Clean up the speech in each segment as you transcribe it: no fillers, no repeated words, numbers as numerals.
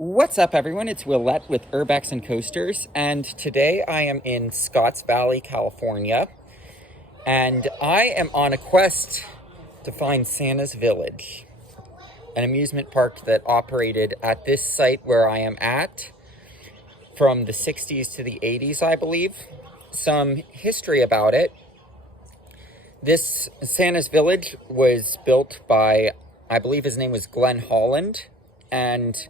What's up, everyone? It's Willette with Urbex and Coasters, and today I am in Scotts Valley, California, and I am on a quest to find Santa's Village, an amusement park that operated at this site where I am at from the 60s to the 80s, I believe. Some history about it. This Santa's Village was built by, I believe his name was Glenn Holland, and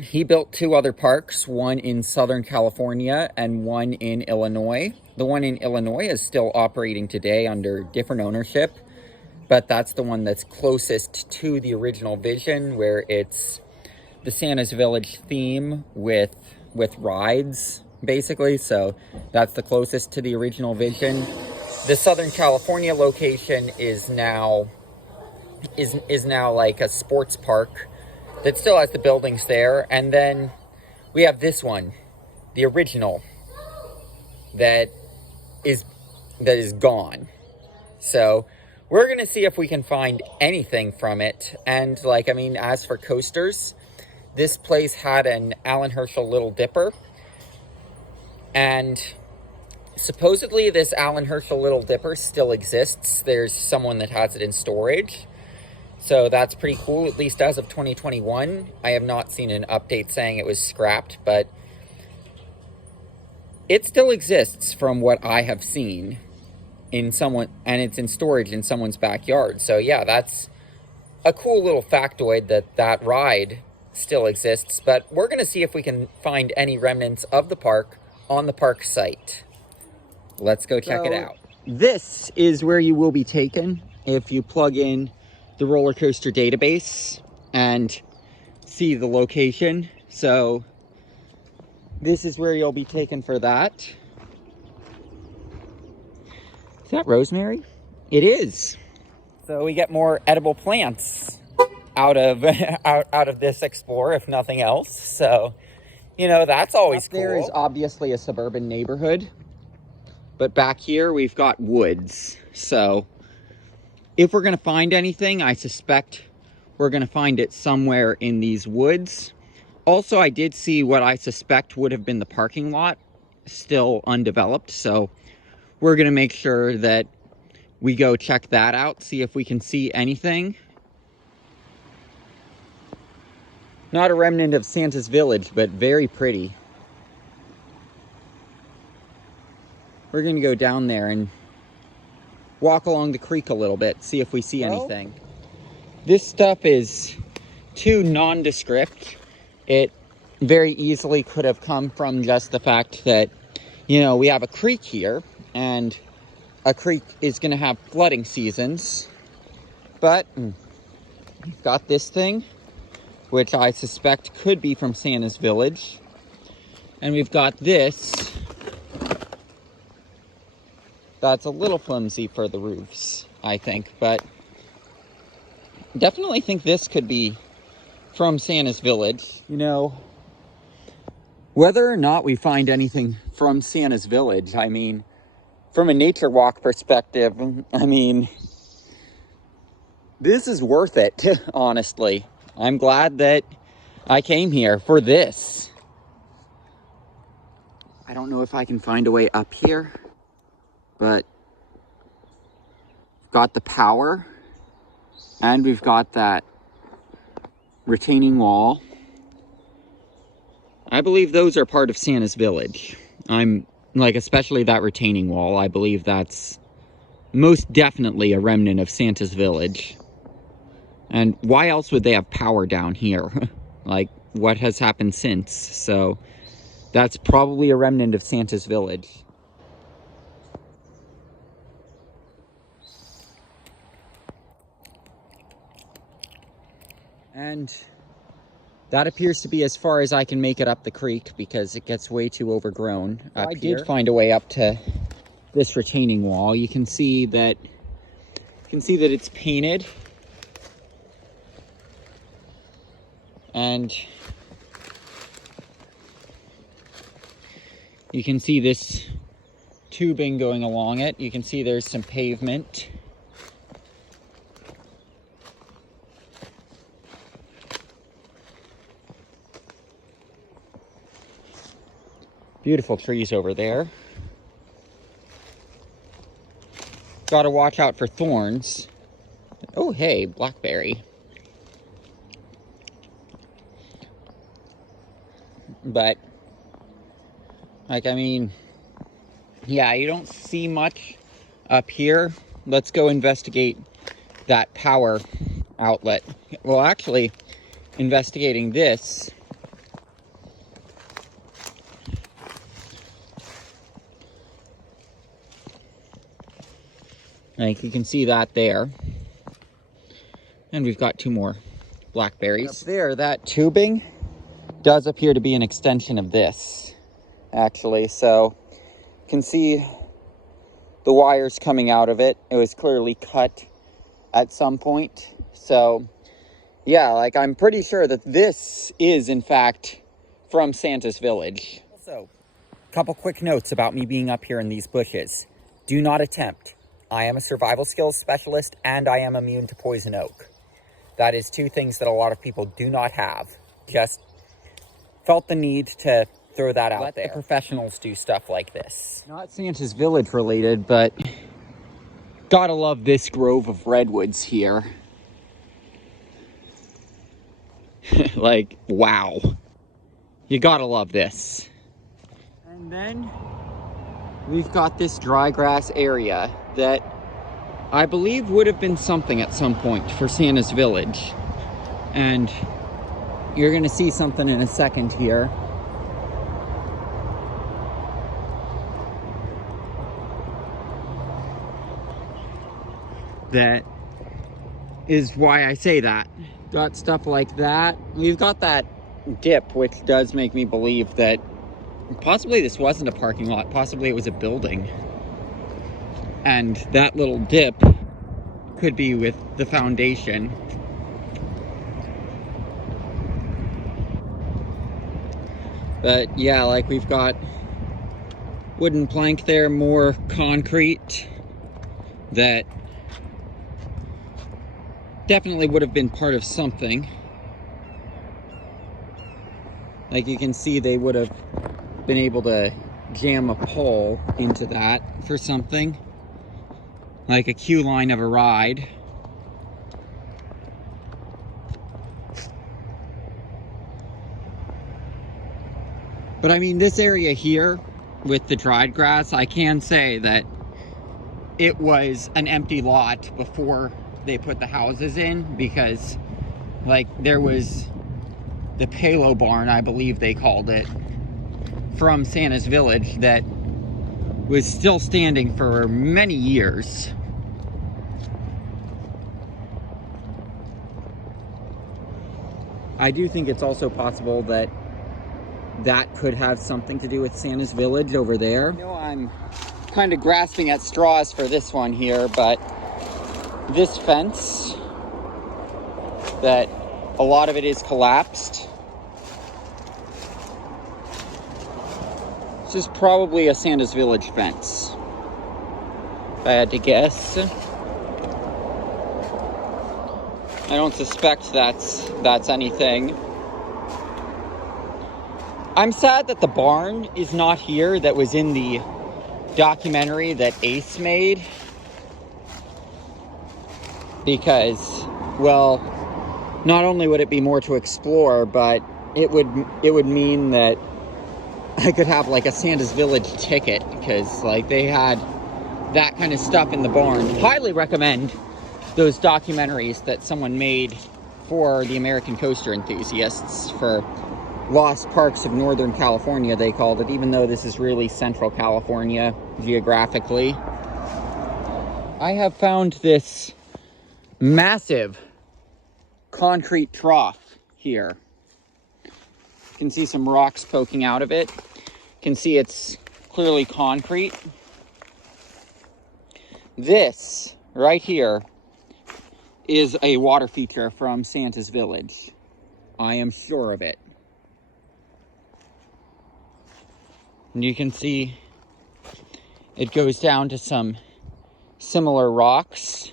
he built two other parks, one in Southern California and one in Illinois. The one in Illinois is still operating today under different ownership, but that's the one that's closest to the original vision, where it's the Santa's Village theme with rides, basically. So that's the closest to the original vision. The Southern California location is now like a sports park that still has the buildings there. And then we have this one, the original, that is gone. So we're gonna see if we can find anything from it. And as for coasters, this place had an Alan Herschel Little Dipper, and supposedly this Alan Herschel Little Dipper still exists. There's someone that has it in storage. So that's pretty cool, at least as of 2021. I have not seen an update saying it was scrapped, but it still exists from what I have seen and it's in storage in someone's backyard. So yeah, that's a cool little factoid that ride still exists, but we're gonna see if we can find any remnants of the park on the park site. Let's go check it out. This is where you will be taken if you plug in the roller coaster database and see the location. So this is where you'll be taken for that. Is that rosemary? It is. So we get more edible plants out of this Explorer, if nothing else. So, that's always cool. There is obviously a suburban neighborhood, but back here we've got woods. So if we're going to find anything, I suspect we're going to find it somewhere in these woods. Also, I did see what I suspect would have been the parking lot, still undeveloped. So we're going to make sure that we go check that out, see if we can see anything. Not a remnant of Santa's Village, but very pretty. We're going to go down there and walk along the creek a little bit, see if we see anything. This stuff is too nondescript. It very easily could have come from just the fact that, we have a creek here, and a creek is going to have flooding seasons. But we've got this thing, which I suspect could be from Santa's Village. And we've got this that's a little flimsy for the roofs, I think, but definitely think this could be from Santa's Village. Whether or not we find anything from Santa's Village, from a nature walk perspective, this is worth it, honestly. I'm glad that I came here for this. I don't know if I can find a way up here, but we've got the power, and we've got that retaining wall. I believe those are part of Santa's Village. Especially that retaining wall. I believe that's most definitely a remnant of Santa's Village. And why else would they have power down here? What has happened since? So that's probably a remnant of Santa's Village. And that appears to be as far as I can make it up the creek, because it gets way too overgrown up here. I did find a way up to this retaining wall. You can see that it's painted. And you can see this tubing going along it. You can see there's some pavement. Beautiful trees over there. Gotta watch out for thorns. Oh, hey, blackberry. But, like, I mean, yeah, you don't see much up here. Let's go investigate that power outlet. Well, actually, investigating this. Like, you can see that there. And we've got 2 more blackberries. Up there, that tubing does appear to be an extension of this, actually. So, you can see the wires coming out of it. It was clearly cut at some point. So, yeah, like, I'm pretty sure that this is, in fact, from Santa's Village. Also, a couple quick notes about me being up here in these bushes. Do not attempt. I am a survival skills specialist, and I am immune to poison oak. That is 2 things that a lot of people do not have. Just felt the need to throw that out there. Let the professionals do stuff like this. Not Santa's Village related, but gotta love this grove of redwoods here. Like, wow. You gotta love this. And then we've got this dry grass area that I believe would have been something at some point for Santa's Village. And you're gonna see something in a second here. That is why I say that. Got stuff like that. We've got that dip, which does make me believe that possibly this wasn't a parking lot. Possibly it was a building. And that little dip could be with the foundation. But yeah, like, we've got wooden plank there, more concrete that definitely would have been part of something. Like, you can see they would have been able to jam a pole into that for something. Like a queue line of a ride. But I mean, this area here with the dried grass, I can say that it was an empty lot before they put the houses in, because like there was the Palo barn, I believe they called it, from Santa's Village that was still standing for many years. I do think it's also possible that that could have something to do with Santa's Village over there. I know I'm kind of grasping at straws for this one here, but this fence, that a lot of it is collapsed. This is probably a Santa's Village fence, if I had to guess. I don't suspect that's anything. I'm sad that the barn is not here that was in the documentary that Ace made. Because, well, not only would it be more to explore, but it would mean that I could have like a Santa's Village ticket, because like they had that kind of stuff in the barn. Highly recommend those documentaries that someone made for the American Coaster Enthusiasts for Lost Parks of Northern California, they called it, even though this is really Central California geographically. I have found this massive concrete trough here. You can see some rocks poking out of it. You can see it's clearly concrete. This right here is a water feature from Santa's Village. I am sure of it. And you can see it goes down to some similar rocks.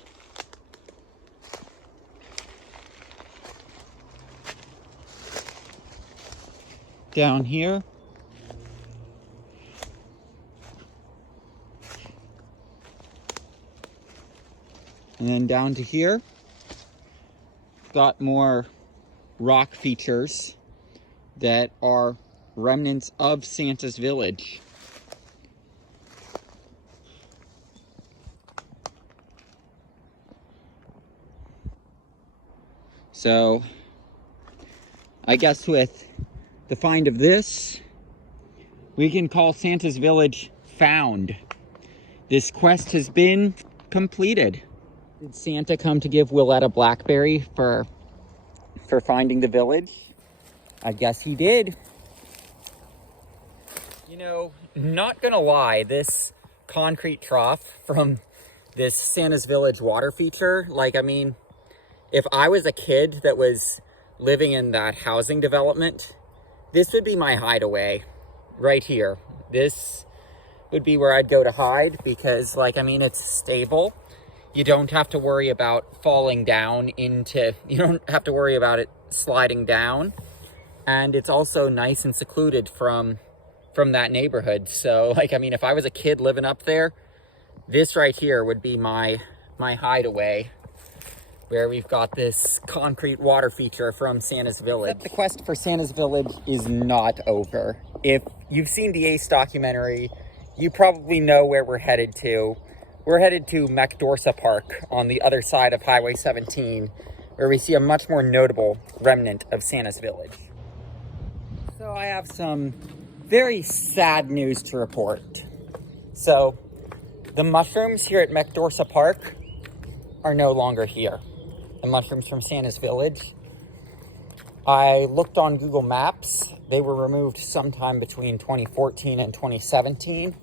Down here. then down to here, got more rock features that are remnants of Santa's village. So I guess with the find of this, we can call Santa's village found. This quest has been completed. Did Santa come to give Willette a blackberry for finding the village? I guess he did. You know, not gonna lie, this concrete trough from this Santa's Village water feature, like, I mean, if I was a kid that was living in that housing development, this would be my hideaway right here. This would be where I'd go to hide because, like, I mean, it's stable. You don't have to worry about falling down into, you don't have to worry about it sliding down. And it's also nice and secluded from that neighborhood. So, like, I mean, if I was a kid living up there, this right here would be my hideaway, where we've got this concrete water feature from Santa's Village. Except the quest for Santa's Village is not over. If you've seen the Ace documentary, you probably know where we're headed to. We're headed to MacDorsa Park on the other side of Highway 17, where we see a much more notable remnant of Santa's Village. So I have some very sad news to report. So the mushrooms here at MacDorsa Park are no longer here. The mushrooms from Santa's Village. I looked on Google Maps. They were removed sometime between 2014 and 2017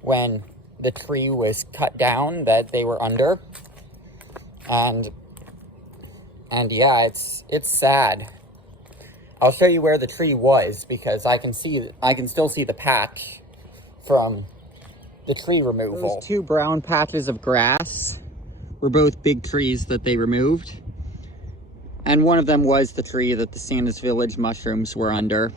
when the tree was cut down that they were under. And yeah, it's sad. I'll show you where the tree was because I can still see the patch from the tree removal. Those two brown patches of grass were both big trees that they removed. And one of them was the tree that the Santa's Village mushrooms were under.